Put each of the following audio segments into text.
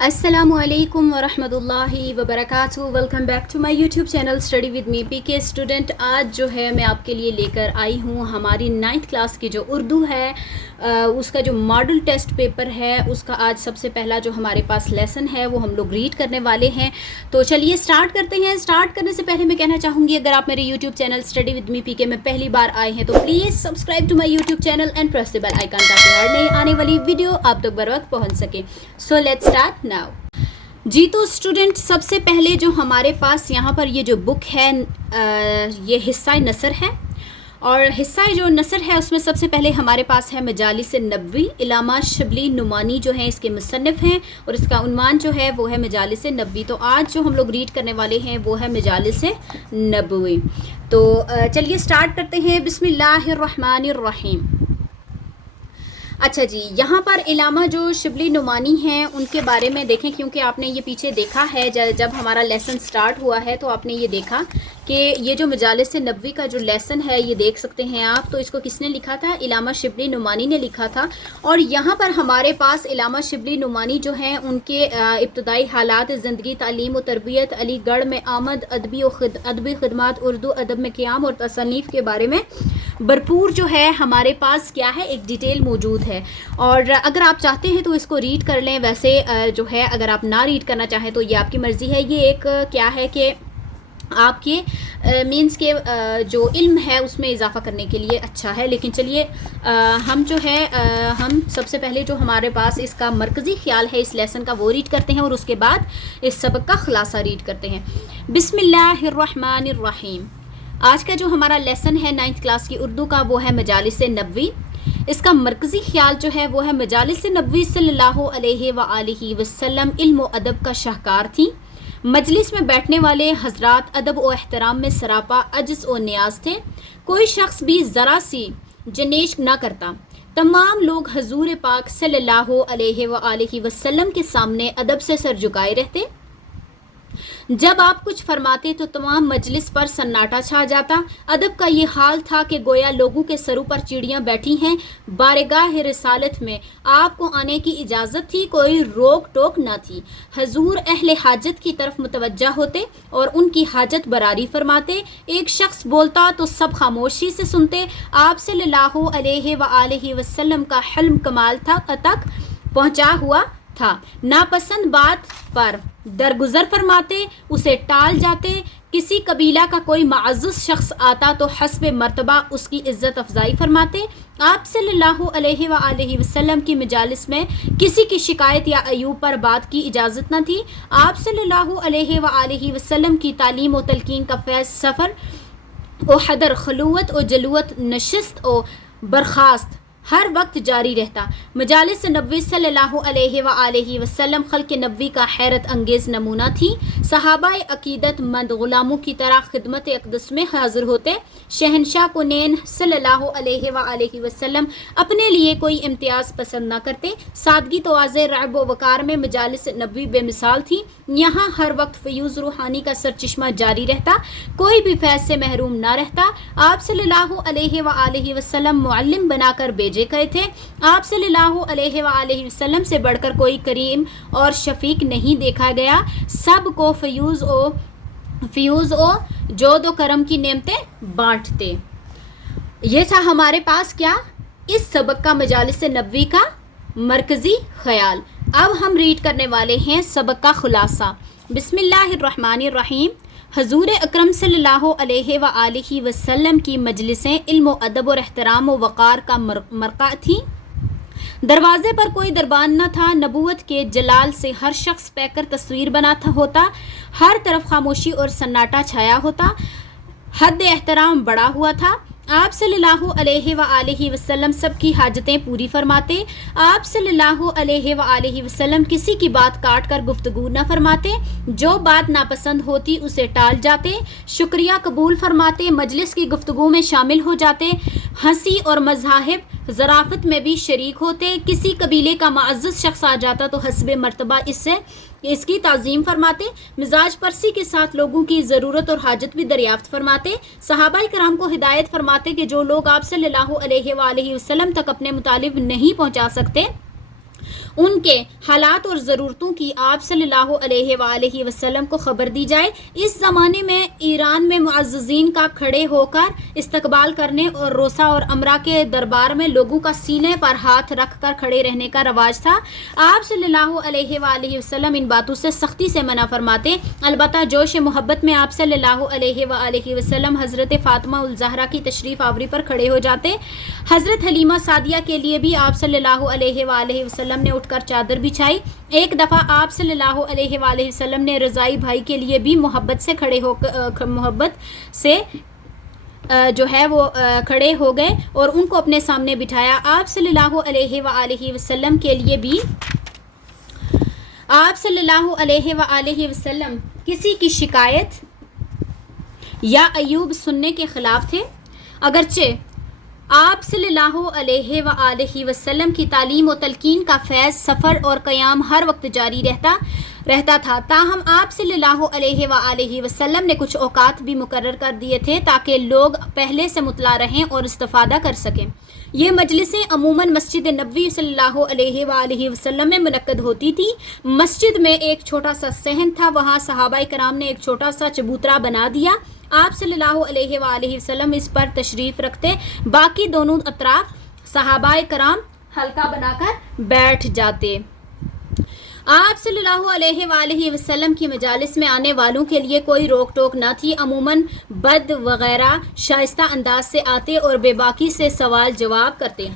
السلام علیکم ورحمۃ اللہ وبرکاتہ. Welcome back to my YouTube channel study with me P K student. آج جو ہے میں آپ کے لیے لے کر آئی ہوں ہماری 9th کلاس کی جو اردو ہے اس کا جو ماڈل ٹیسٹ پیپر ہے اس کا آج سب سے پہلا جو ہمارے پاس لیسن ہے وہ ہم لوگ ریڈ کرنے والے ہیں. تو چلیے اسٹارٹ کرتے ہیں. اسٹارٹ کرنے سے پہلے میں کہنا چاہوں گی اگر آپ میرے YouTube channel study with me P K میں پہلی بار آئے ہیں تو please subscribe to my YouTube channel and press the bell icon تاکہ ہر نئی آنے والی ویڈیو آپ تک بر وقت پہنچ سکے. So let's start now. جی تو اسٹوڈنٹ سب سے پہلے جو ہمارے پاس یہاں پر یہ جو بک ہے یہ حصہ نثر ہے اور حصہ جو نثر ہے اس میں سب سے پہلے ہمارے پاس ہے مجالس نبوی. علامہ شبلی نعمانی جو ہیں اس کے مصنف ہیں اور اس کا عنوان جو ہے وہ ہے مجالس نبوی. تو آج جو ہم لوگ ریڈ کرنے والے ہیں وہ ہے مجالس نبوی. تو چلیے اسٹارٹ کرتے ہیں. بسم اللہ الرحمن الرحیم. اچھا جی, یہاں پر علامہ جو شبلی نعمانی ہیں ان کے بارے میں دیکھیں کیونکہ آپ نے یہ پیچھے دیکھا ہے جب ہمارا لیسن سٹارٹ ہوا ہے تو آپ نے یہ دیکھا کہ یہ جو مجالس نبوی کا جو لیسن ہے یہ دیکھ سکتے ہیں آپ. تو اس کو کس نے لکھا تھا؟ علامہ شبلی نعمانی نے لکھا تھا. اور یہاں پر ہمارے پاس علامہ شبلی نعمانی جو ہیں ان کے ابتدائی حالات زندگی, تعلیم و تربیت, علی گڑھ میں آمد, ادبی خدمات, اردو ادب میں قیام اور تصنیف کے بارے میں بھرپور جو ہے ہمارے پاس کیا ہے ایک ڈیٹیل موجود ہے. اور اگر آپ چاہتے ہیں تو اس کو ریڈ کر لیں. ویسے جو ہے اگر آپ نہ ریڈ کرنا چاہیں تو یہ آپ کی مرضی ہے. یہ ایک کیا ہے کہ آپ کے مینس کے جو علم ہے اس میں اضافہ کرنے کے لیے اچھا ہے. لیکن چلیے ہم جو ہے ہم سب سے پہلے جو ہمارے پاس اس کا مرکزی خیال ہے اس لیسن کا وہ ریڈ کرتے ہیں اور اس کے بعد اس سبق کا خلاصہ ریڈ کرتے ہیں. بسم اللہ الرحمن الرحیم. آج کا جو ہمارا لیسن ہے 9th کلاس کی اردو کا وہ ہے مجالس نبوی. اس کا مرکزی خیال جو ہے وہ ہے مجالس نبوی صلی اللہ علیہ وآلہ وسلم علم و ادب کا شاہکار تھیں. مجلس میں بیٹھنے والے حضرات ادب و احترام میں سراپا عجز و نیاز تھے. کوئی شخص بھی ذرا سی جنیش نہ کرتا. تمام لوگ حضور پاک صلی اللہ علیہ وآلہ وسلم کے سامنے ادب سے سر جھکائے رہتے. جب آپ کچھ فرماتے تو تمام مجلس پر سناٹا چھا جاتا. ادب کا یہ حال تھا کہ گویا لوگوں کے سروں پر چڑیاں بیٹھی ہیں. بارگاہ رسالت میں آپ کو آنے کی اجازت تھی, کوئی روک ٹوک نہ تھی. حضور اہل حاجت کی طرف متوجہ ہوتے اور ان کی حاجت براری فرماتے. ایک شخص بولتا تو سب خاموشی سے سنتے. آپ صلی اللہ علیہ وآلہ وسلم کا حلم کمال تک پہنچا ہوا تھا. ناپسند بات پر درگزر فرماتے, اسے ٹال جاتے. کسی قبیلہ کا کوئی معزز شخص آتا تو حسب مرتبہ اس کی عزت افزائی فرماتے. آپ صلی اللہ علیہ وآلہ وسلم کی مجالس میں کسی کی شکایت یا عیوب پر بات کی اجازت نہ تھی. آپ صلی اللہ علیہ وآلہ وسلم کی تعلیم و تلقین کا فیض سفر و حضر, خلوت و جلوت, نشست و برخاست ہر وقت جاری رہتا. مجالس نبوی صلی اللہ علیہ وآلہ وسلم خلق نبوی کا حیرت انگیز نمونہ تھی. صحابہ عقیدت مند غلاموں کی طرح خدمت اقدس میں حاضر ہوتے. شہنشاہ کونین صلی اللہ علیہ وآلہ وسلم اپنے لیے کوئی امتیاز پسند نہ کرتے. سادگی تواضع, رعب و وقار میں مجالس نبوی بے مثال تھی. یہاں ہر وقت فیوز روحانی کا سرچشمہ جاری رہتا, کوئی بھی فیض سے محروم نہ رہتا. آپ صلی اللہ علیہ وآلہ وسلم معلم بنا کر بھیجے گئے تھے. آپ صلی اللہ علیہ وآلہ وسلم سے بڑھ کر کوئی کریم اور شفیق نہیں دیکھا گیا. سب کو فیوز و جود و کرم کی نعمتیں بانٹتے. یہ تھا ہمارے پاس کیا اس سبق کا مجالس نبوی کا مرکزی خیال. اب ہم ریڈ کرنے والے ہیں سبق کا خلاصہ. بسم اللہ الرحمن الرحیم. حضور اکرم صلی اللہ علیہ وآلہ وسلم کی مجلسیں علم و ادب اور احترام و وقار کا مرقع تھیں. دروازے پر کوئی دربان نہ تھا. نبوت کے جلال سے ہر شخص پہ کر تصویر بنا ہوتا. ہر طرف خاموشی اور سناٹا چھایا ہوتا. حد احترام بڑا ہوا تھا. آپ صلی اللہ علیہ وآلہ وسلم سب کی حاجتیں پوری فرماتے. آپ صلی اللہ علیہ وآلہ وسلم کسی کی بات کاٹ کر گفتگو نہ فرماتے. جو بات ناپسند ہوتی اسے ٹال جاتے. شکریہ قبول فرماتے. مجلس کی گفتگو میں شامل ہو جاتے. ہنسی اور مذاہب ظرافت میں بھی شریک ہوتے. کسی قبیلے کا معزز شخص آ جاتا تو حسب مرتبہ اس کی تعظیم فرماتے. مزاج پرسی کے ساتھ لوگوں کی ضرورت اور حاجت بھی دریافت فرماتے. صحابہ کرام کو ہدایت فرماتے کہ جو لوگ آپ صلی اللہ علیہ وآلہ وسلم تک اپنے مطالب نہیں پہنچا سکتے ان کے حالات اور ضرورتوں کی آپ صلی اللہ علیہ وآلہ وسلم کو خبر دی جائے۔ اس زمانے میں ایران میں معززین کا کھڑے ہو کر استقبال کرنے اور روسا اور امرا کے دربار میں لوگوں کا سینے پر ہاتھ رکھ کر کھڑے رہنے کا رواج تھا۔ آپ صلی اللہ علیہ وآلہ وسلم ان باتوں سے سختی سے منع فرماتے، البتہ جوش محبت میں آپ صلی اللہ علیہ وآلہ وسلم حضرت فاطمہ الزہرا کی تشریف آوری پر کھڑے ہو جاتے۔ حضرت حلیمہ سعدیہ کے لیے بھی آپ صلی اللہ علیہ وآلہ وسلم نے اٹھ کر چادر بچھائی۔ ایک دفعہ آپ صلی اللہ علیہ وآلہ وسلم نے رضائی بھائی کے لیے بھی محبت سے جو ہے وہ کھڑے ہو گئے اور ان کو اپنے سامنے بٹھایا۔ آپ صلی اللہ علیہ وآلہ وسلم کے لیے بھی آپ صلی اللہ علیہ وآلہ وسلم کسی کی شکایت یا عیوب سننے کے خلاف تھے۔ اگرچہ آپ صلی اللہ علیہ وآلہ وسلم کی تعلیم و تلقین کا فیض سفر اور قیام ہر وقت جاری رہتا تھا، تاہم آپ صلی اللہ علیہ وآلہ وسلم نے کچھ اوقات بھی مقرر کر دیے تھے تاکہ لوگ پہلے سے مطلع رہیں اور استفادہ کر سکیں۔ یہ مجلسیں عموماً مسجد نبوی صلی اللہ علیہ وآلہ وسلم میں منعقد ہوتی تھی۔ مسجد میں ایک چھوٹا سا صحن تھا، وہاں صحابہ کرام نے ایک چھوٹا سا چبوترا بنا دیا۔ آپ صلی اللہ علیہ وآلہ وسلم اس پر تشریف رکھتے، باقی دونوں اطراف صحابہ کرام حلقہ بنا کر بیٹھ جاتے۔ آپ صلی اللہ علیہ وآلہ وسلم کی مجالس میں آنے والوں کے لیے کوئی روک ٹوک نہ تھی، عموماً بد وغیرہ شائستہ انداز سے آتے اور بے باکی سے سوال جواب کرتے۔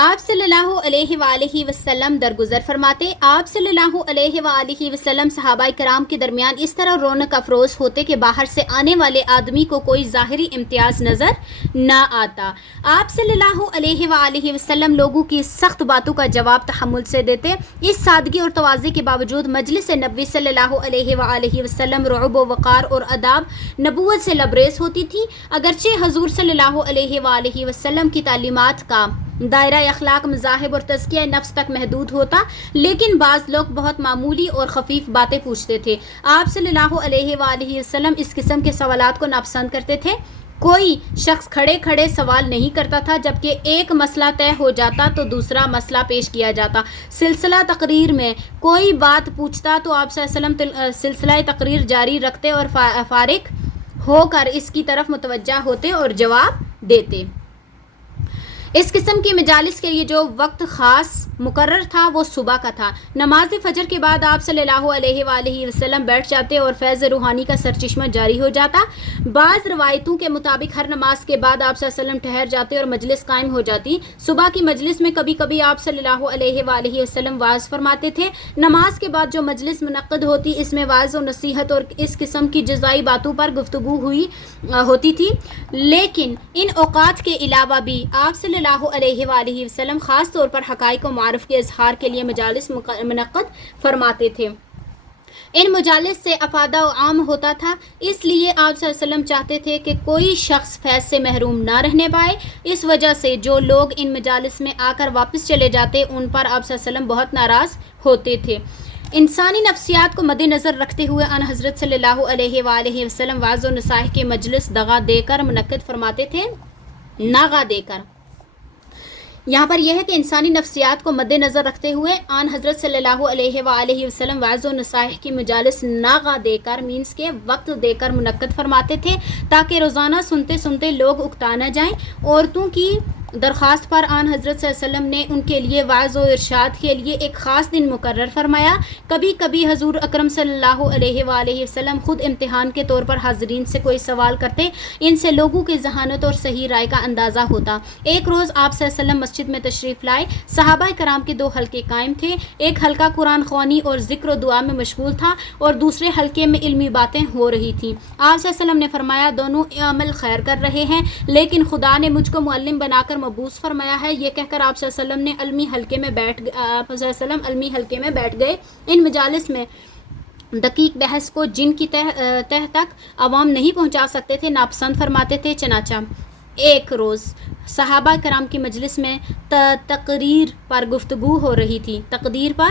آپ صلی اللہ علیہ وآلہ وسلم درگزر فرماتے۔ آپ صلی اللہ علیہ وآلہ وسلم صحابہ کرام کے درمیان اس طرح رونق افروز ہوتے کہ باہر سے آنے والے آدمی کو کوئی ظاہری امتیاز نظر نہ آتا۔ آپ صلی اللہ علیہ وآلہ وسلم لوگوں کی سخت باتوں کا جواب تحمل سے دیتے۔ اس سادگی اور تواضع کے باوجود مجلس نبوی صلی اللہ علیہ وآلہ وسلم رعب و وقار اور آداب نبوت سے لبریز ہوتی تھی۔ اگرچہ حضور صلی اللہ علیہ وآلہ وسلم کی تعلیمات کا دائرہ اخلاق مذاہب اور تزکیہ نفس تک محدود ہوتا، لیکن بعض لوگ بہت معمولی اور خفیف باتیں پوچھتے تھے۔ آپ صلی اللہ علیہ وآلہ وسلم اس قسم کے سوالات کو ناپسند کرتے تھے۔ کوئی شخص کھڑے کھڑے سوال نہیں کرتا تھا، جبکہ ایک مسئلہ طے ہو جاتا تو دوسرا مسئلہ پیش کیا جاتا۔ سلسلہ تقریر میں کوئی بات پوچھتا تو آپ صلی اللہ علیہ وسلم سلسلہ تقریر جاری رکھتے اور فارغ ہو کر اس کی طرف متوجہ ہوتے اور جواب دیتے۔ اس قسم کی مجالس کے لیے جو وقت خاص مقرر تھا وہ صبح کا تھا۔ نماز فجر کے بعد آپ صلی اللہ علیہ وآلہ وسلم بیٹھ جاتے اور فیض روحانی کا سرچشمہ جاری ہو جاتا۔ بعض روایتوں کے مطابق ہر نماز کے بعد آپ صلی اللہ علیہ وسلم ٹھہر جاتے اور مجلس قائم ہو جاتی۔ صبح کی مجلس میں کبھی کبھی آپ صلی اللہ علیہ وآلہ وسلم واعظ فرماتے تھے۔ نماز کے بعد جو مجلس منعقد ہوتی، اس میں واعظ و نصیحت اور اس قسم کی جزائی باتوں پر گفتگو ہوتی تھی، لیکن ان اوقات کے علاوہ بھی آپ صلی اللہ علیہ وآلہ وسلم خاص طور پر حقائق و معارف کے اظہار کے لیے مجالس منعقد فرماتے تھے۔ ان مجالس سے افادہ و عام ہوتا تھا، اس لیے آپ صلی اللہ علیہ وسلم چاہتے تھے کہ کوئی شخص فیض سے محروم نہ رہنے پائے۔ اس وجہ سے جو لوگ ان مجالس میں آ کر واپس چلے جاتے ان پر آپ صلی اللہ علیہ وسلم بہت ناراض ہوتے تھے۔ انسانی نفسیات کو مد نظر رکھتے ہوئے آن حضرت صلی اللہ علیہ وآلہ وسلم واعظ و نصائح کے مجلس دغا دے کر منعقد فرماتے تھے، ناغا دے کر۔ یہاں پر یہ ہے کہ انسانی نفسیات کو مد نظر رکھتے ہوئے آن حضرت صلی اللہ علیہ وآلہ وسلم واعظ و نصائح کی مجالس ناغا دے کر مینس کے وقت دے کر منعقد فرماتے تھے تاکہ روزانہ سنتے سنتے لوگ اکتا نہ جائیں۔ عورتوں کی درخواست پر آن حضرت صلی اللہ علیہ وسلم نے ان کے لیے وعظ و ارشاد کے لیے ایک خاص دن مقرر فرمایا۔ کبھی کبھی حضور اکرم صلی اللہ علیہ وآلہ وسلم خود امتحان کے طور پر حاضرین سے کوئی سوال کرتے، ان سے لوگوں کی ذہانت اور صحیح رائے کا اندازہ ہوتا۔ ایک روز آپ صلی اللہ علیہ وسلم مسجد میں تشریف لائے، صحابہ کرام کے 2 حلقے قائم تھے، ایک حلقہ قرآن خوانی اور ذکر و دعا میں مشغول تھا اور دوسرے حلقے میں علمی باتیں ہو رہی تھیں۔ آپ صلی اللہ علیہ وسلم نے فرمایا، دونوں عمل خیر کر رہے ہیں، لیکن خدا نے مجھ کو معلم بنا کر مبعوث فرمایا ہے۔ یہ کہہ کر آپ صلی اللہ علیہ وسلم نے علمی حلقے میں بیٹھ گئے۔ ان مجالس میں دقیق بحث کو جن کی تہ تک عوام نہیں پہنچا سکتے تھے ناپسند فرماتے تھے۔ چنانچہ ایک روز صحابہ کرام کی مجلس میں تقریر پر گفتگو ہو رہی تھی۔ تقدیر پر